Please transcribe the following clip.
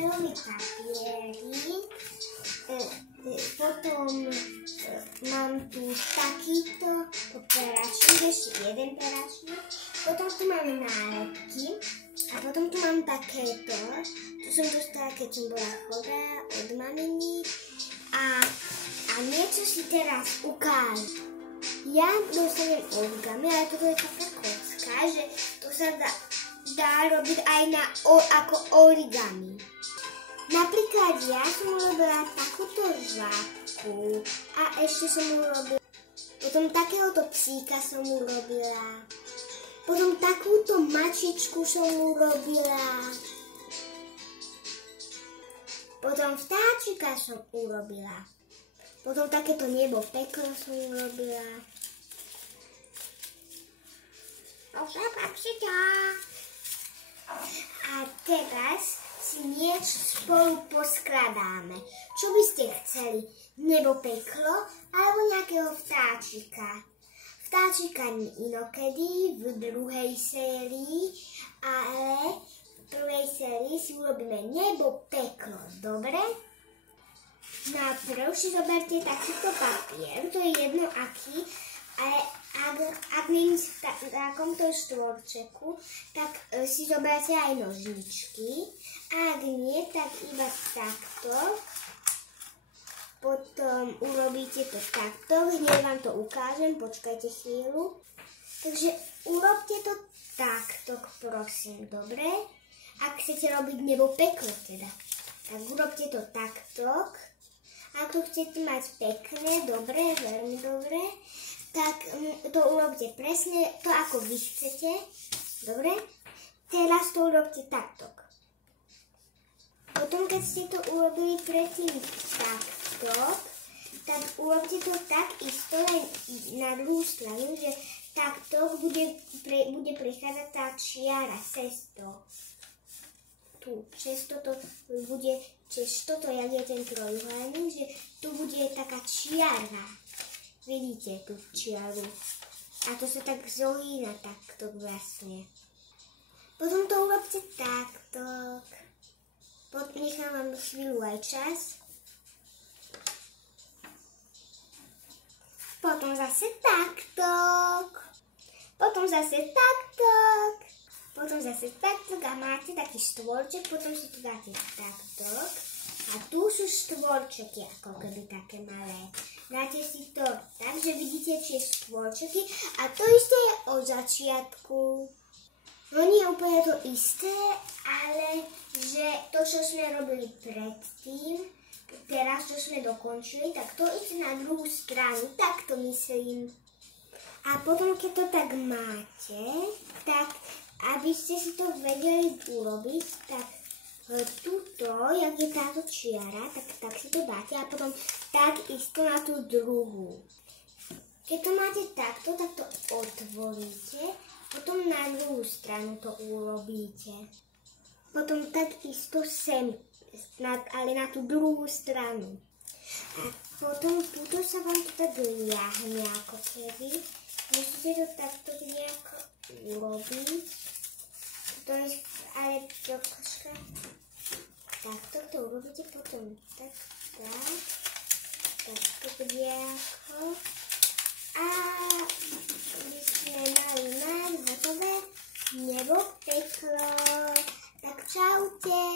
papierový papierík, potom mám tu takýto peračník, ešte jeden peračník, potom tu mám nálepky a potom tu mám takéto, tu som dostala, keď som bola chorá od maminy a niečo si teraz ukážem. Ja dostanem origami, ale toto je taká kocka, že to sa dá robiť aj ako origami. Napríklad ja som urobila takúto žábku a ešte som urobila, potom takéhoto psíka som urobila, potom takúto mačičku som urobila, potom vtáčika som urobila. Potom takéto nebo peklo som urobila. A teraz si niečo spolu poskladáme. Čo by ste chceli? Nebo peklo alebo nejakého vtáčika? Vtáčika inokedy v druhej sérii, ale v prvej sérii si urobíme nebo peklo. Dobre? Najprv si zoberte takýto papier, to je jedno aký, ale ak není v takomto štvorčeku, tak si zoberte aj nožničky. A ak nie, tak iba takto. Potom urobíte to takto, hneď vám to ukážem, počkajte chvíľu. Takže urobte to takto, prosím, dobre? Ak chcete robiť nebo peklo teda, tak urobte to takto. Ak to chcete mať pekné, dobre, veľmi dobre, tak to urobte presne to, ako vy chcete. Dobre? Teraz to urobte takto. Potom, keď ste to urobili predtým takto, tak urobte to takisto len na druhú stranu, že takto bude prichádzať tá čiara cez to. Tu, cez toto bude, cez toto, jak je ten trojuholník, že tu bude taká čiara. Vidíte tú čiaru. A to sa tak zohýna takto vlastne. Potom to urobte takto. Nechám vám chvíľu aj čas. Potom zase takto. Potom zase takto. Potom zase takto a máte taký štvorček, potom si tu dáte takto. A tu sú štvorčeky, ako keby také malé. Dáte si to tak, že vidíte tie štvorčeky a to isté je od začiatku. No nie je úplne to isté, ale že to, čo sme robili predtým, teraz, čo sme dokončili, tak to ide na druhú stranu, tak to myslím. A potom, keď to tak máte, tak aby ste si to vedeli urobiť, tak tuto, jak je táto čiara, tak si to dáte a potom takisto na tú druhú. Keď to máte takto, tak to otvoríte, potom na druhú stranu to urobíte. Potom takisto sem, ale na tú druhú stranu. A potom tuto sa vám to tak ľahne ako keby. Musíte to takto nejako urobiť. To je ale troška. Takto to urobíte potom tak. Takto nejako. A my sme mali hotové nebo peklo. Tak čaute.